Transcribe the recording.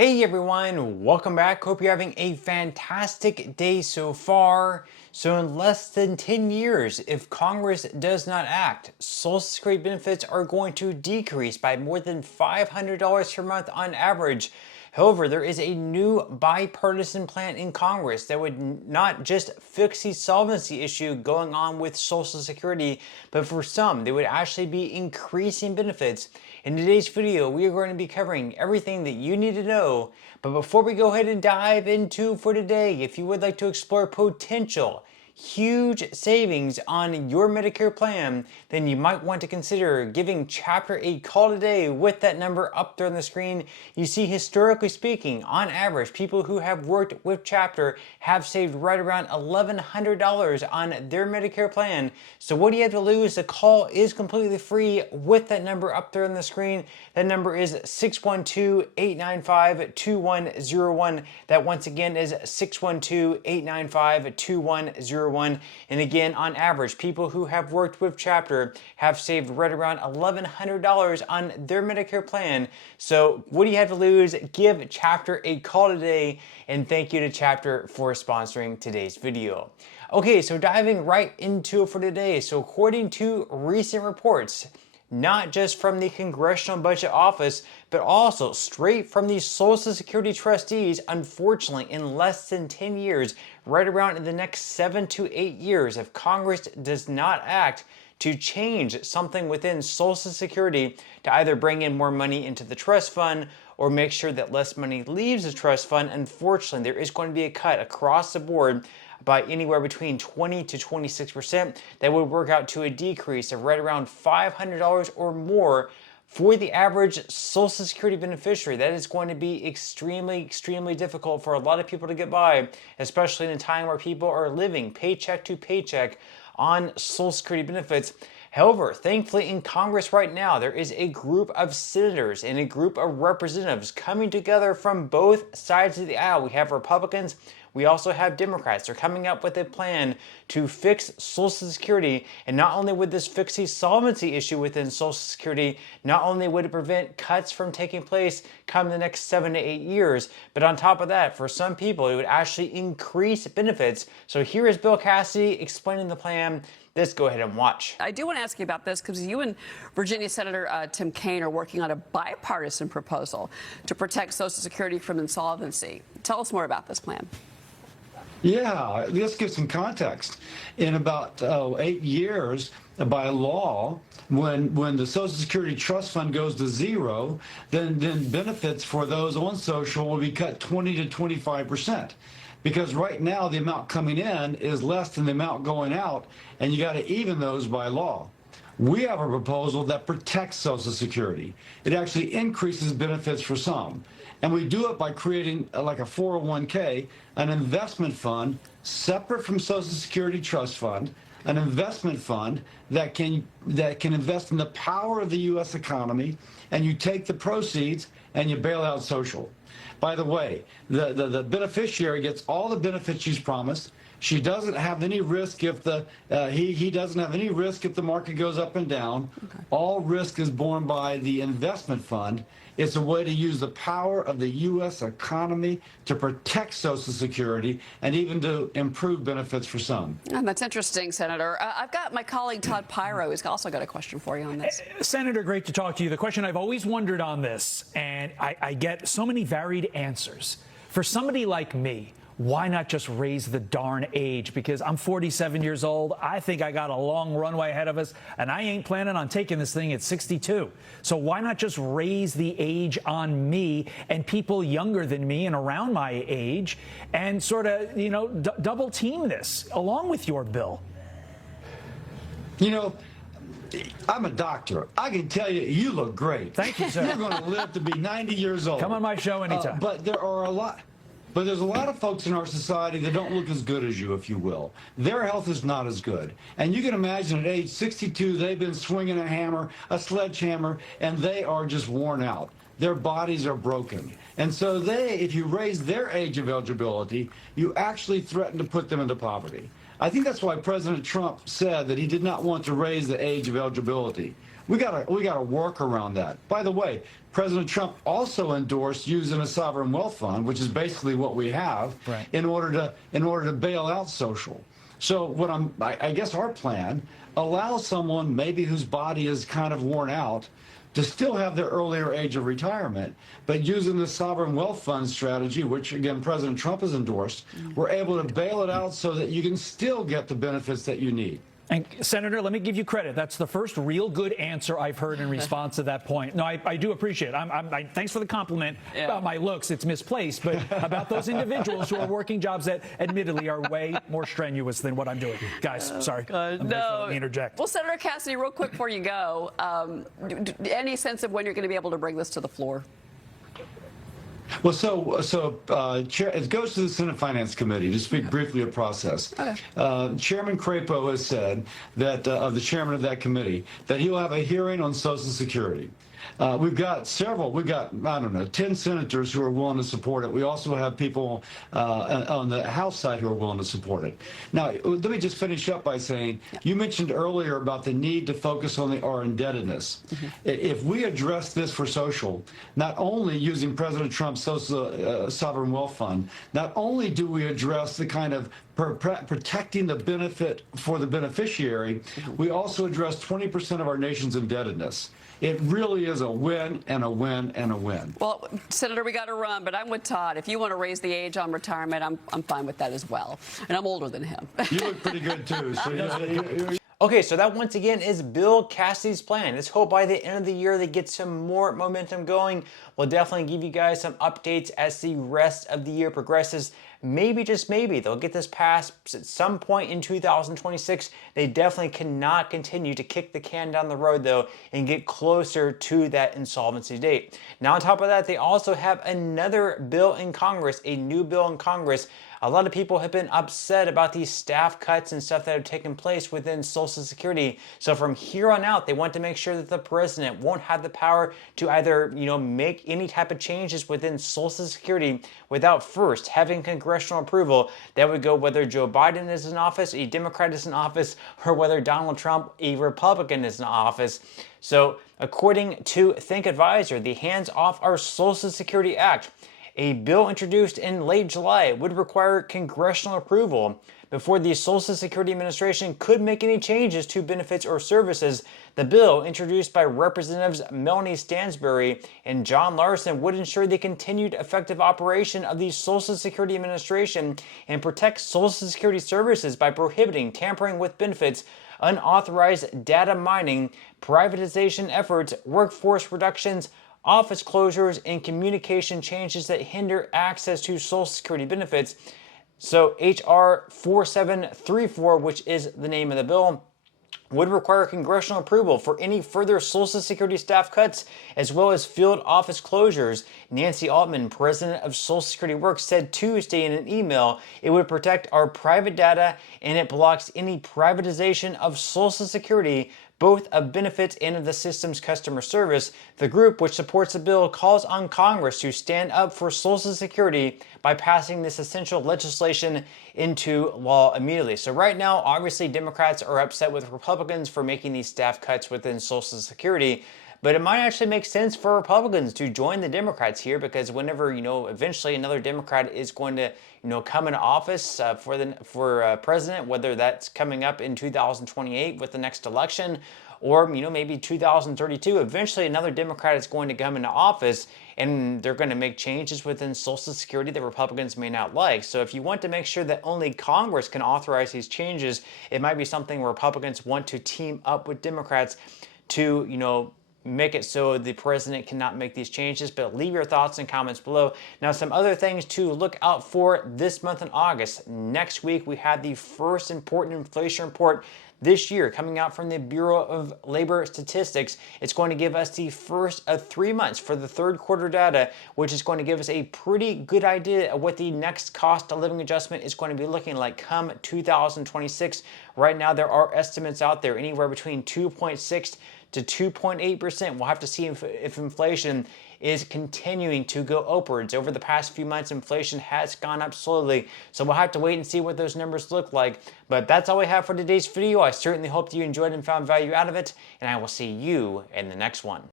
Hey everyone, welcome back. Hope you're having a fantastic day so far. So in less than 10 years, if Congress does not act, Social Security benefits are going to decrease by more than $500 per month on average. However, there is a new bipartisan plan in Congress that would not just fix the solvency issue going on with Social Security, but for some, they would actually be increasing benefits. In today's video, we are going to be covering everything that you need to know. But before we go ahead and dive into for today, if you would like to explore potential huge savings on your Medicare plan, then you might want to consider giving Chapter a call today with that number up there on the screen. You see, historically speaking, on average, people who have worked with Chapter have saved right around $1,100 on their Medicare plan. So what do you have to lose? The call is completely free with that number up there on the screen. That number is 612-895-2101. That once again is 612-895-2101. And again, on average, people who have worked with Chapter have saved right around $1,100 on their Medicare plan. So what do you have to lose? Give Chapter a call today, and thank you to Chapter for sponsoring today's video. Okay, so diving right into it for today. So according to recent reports, not just from the Congressional Budget Office, but also straight from the Social Security trustees, unfortunately, in less than 10 years, right around in the next 7 to 8 years, if Congress does not act to change something within Social Security to either bring in more money into the trust fund or make sure that less money leaves the trust fund, unfortunately, there is going to be a cut across the board by anywhere between 20 to 26%. That would work out to a decrease of right around $500 or more for the average Social Security beneficiary. That is going to be extremely difficult for a lot of people to get by, especially in a time where people are living paycheck to paycheck on Social Security benefits. However, thankfully in Congress right now, there is a group of senators and a group of representatives coming together from both sides of the aisle. We have Republicans, we also have Democrats. They're coming up with a plan to fix Social Security, and not only would this fix the solvency issue within Social Security, not only would it prevent cuts from taking place come the next 7 to 8 years, but on top of that, for some people, it would actually increase benefits. So here is Bill Cassidy explaining the plan. Let's go ahead and watch. I do want to ask you about this because you and Virginia Senator Tim Kaine are working on a bipartisan proposal to protect Social Security from insolvency. Tell us more about this plan. Yeah, let's give some context. In about 8 years, by law, when the Social Security Trust Fund goes to zero, then benefits for those on social will be cut 20 to 25%. Because right now the amount coming in is less than the amount going out, and you got to even those by law. We have a proposal that protects Social Security. It actually increases benefits for some. And we do it by creating like a 401k, an investment fund separate from Social Security Trust Fund, an investment fund that can invest in the power of the U.S. economy, and you take the proceeds and you bail out social. By the way, the beneficiary gets all the benefits she's promised. She doesn't have any risk if he doesn't have any risk if the market goes up and down. Okay. All risk is borne by the investment fund. It's a way to use the power of the U.S. economy to protect Social Security and even to improve benefits for some. And that's interesting, Senator. I've got my colleague Todd Pyro who's also got a question for you on this. Senator, great to talk to you. The question I've always wondered on this, and I get so many varied answers. For somebody like me, why not just raise the darn age? Because I'm 47 years old. I think I got a long runway ahead of us, and I ain't planning on taking this thing at 62. So why not just raise the age on me and people younger than me and around my age and sort of, double team this along with your bill? I'm a doctor. I can tell you, you look great. Thank you, sir. You're going to live to be 90 years old. Come on my show anytime. But there's a lot of folks in our society that don't look as good as you, if you will. Their health is not as good. And you can imagine at age 62, they've been swinging a sledgehammer, and they are just worn out. Their bodies are broken. And so if you raise their age of eligibility, you actually threaten to put them into poverty. I think that's why President Trump said that he did not want to raise the age of eligibility. We gotta work around that. By the way, President Trump also endorsed using a sovereign wealth fund, which is basically what we have, right, in order to bail out social. So I guess our plan allows someone maybe whose body is kind of worn out to still have their earlier age of retirement, but using the sovereign wealth fund strategy, which again President Trump has endorsed, we're able to bail it out so that you can still get the benefits that you need. And Senator, let me give you credit. That's the first real good answer I've heard in response to that point. No, I do appreciate it. Thanks for the compliment about my looks. It's misplaced, but about those individuals who are working jobs that admittedly are way more strenuous than what I'm doing. Guys, sorry. No. Let me interject. Well, Senator Cassidy, real quick before you go, any sense of when you're going to be able to bring this to the floor? Well, it goes to the Senate Finance Committee to speak briefly of process. Okay. Chairman Crapo has said that, of the chairman of that committee, that he'll have a hearing on Social Security. We've got, I don't know, 10 senators who are willing to support it. We also have people on the House side who are willing to support it. Now, let me just finish up by saying, you mentioned earlier about the need to focus on our indebtedness. If we address this for social, not only using President Trump's sovereign wealth fund, not only do we address the kind of protecting the benefit for the beneficiary, we also address 20% of our nation's indebtedness. It really is a win and a win and a win. Well, Senator, we got to run, but I'm with Todd. If you want to raise the age on retirement, I'm fine with that as well. And I'm older than him. You look pretty good, too. So Okay, so that once again is Bill Cassidy's plan. Let's hope by the end of the year they get some more momentum going. We'll definitely give you guys some updates as the rest of the year progresses. Maybe, just maybe, they'll get this passed at some point in 2026. They definitely cannot continue to kick the can down the road, though, and get closer to that insolvency date. Now, on top of that, they also have another bill in Congress, a new bill in Congress. A lot of people have been upset about these staff cuts and stuff that have taken place within Social Security. So from here on out, they want to make sure that the president won't have the power to either, make any type of changes within Social Security without first having congressional approval. That would go whether Joe Biden is in office, a Democrat is in office, or whether Donald Trump, a Republican, is in office. So according to Think Advisor, the Hands Off Our Social Security Act, a bill introduced in late July, would require congressional approval before the Social Security Administration could make any changes to benefits or services. The bill, introduced by Representatives Melanie Stansbury and John Larson, would ensure the continued effective operation of the Social Security Administration and protect Social Security services by prohibiting tampering with benefits, unauthorized data mining, privatization efforts, workforce reductions, office closures, and communication changes that hinder access to Social Security benefits. So H.R. 4734, which is the name of the bill, would require congressional approval for any further Social Security staff cuts, as well as field office closures. Nancy Altman, president of Social Security Works, said Tuesday in an email it would protect our private data and it blocks any privatization of Social Security, both of benefits and of the system's customer service. The group, which supports the bill, calls on Congress to stand up for Social Security by passing this essential legislation into law immediately. So right now, obviously, Democrats are upset with Republicans for making these staff cuts within Social Security. But it might actually make sense for Republicans to join the Democrats here, because whenever, eventually another Democrat is going to, come into office for president, whether that's coming up in 2028 with the next election, or, maybe 2032, eventually another Democrat is going to come into office and they're going to make changes within Social Security that Republicans may not like. So if you want to make sure that only Congress can authorize these changes, it might be something where Republicans want to team up with Democrats to, make it so the president cannot make these changes. But leave your thoughts and comments below. Now, some other things to look out for this month in August. Next week, we have the first important inflation report this year coming out from the Bureau of Labor Statistics. It's going to give us the first of 3 months for the third quarter data, which is going to give us a pretty good idea of what the next cost of living adjustment is going to be looking like come 2026. Right now, there are estimates out there anywhere between 2.6 to 2.8%. We'll have to see if inflation is continuing to go upwards. Over the past few months, inflation has gone up slowly, so we'll have to wait and see what those numbers look like. But that's all we have for today's video. I certainly hope you enjoyed and found value out of it, and I will see you in the next one.